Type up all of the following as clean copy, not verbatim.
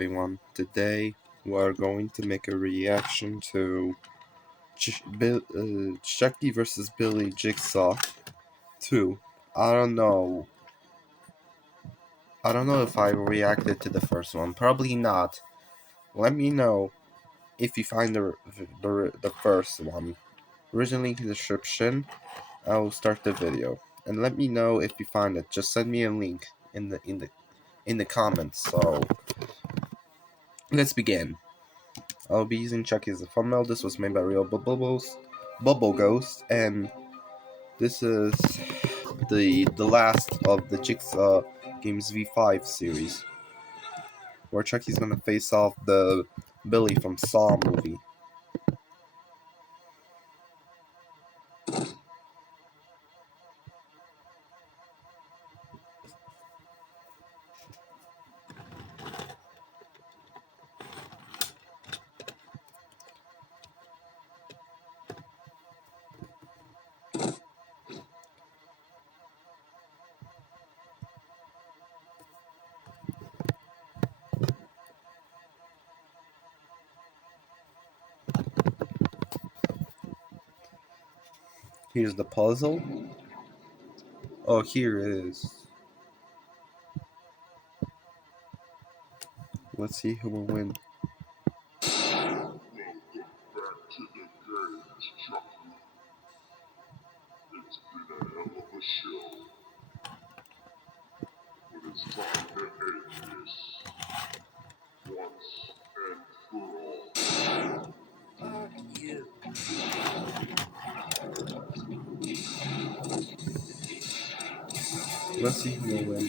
everyone. Today we're going to make a reaction to Chucky vs. Billy Jigsaw 2. I don't know. I don't know if I reacted to the first one. Probably not. Let me know if you find the first one. Originally in the description, I'll start the video. And let me know if you find it. Just send me a link in the comments. So let's begin. I'll be using Chucky as a thumbnail. This was made by Real Bubble Ghost, and this is the last of the Jigsaw Games V5 series, where Chucky's gonna face off the Billy from Saw movie. Here's the puzzle. Oh, here is. Let's see who will win. Welcome back to the games, Chucky. It's been a hell of a show, but it's time to end this once and for all. Fuck you. Let's see who will win.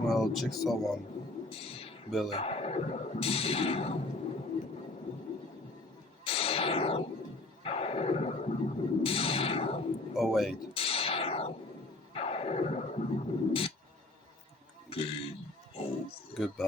Well, Jigsaw won. Billy. Oh wait. Game over. Goodbye.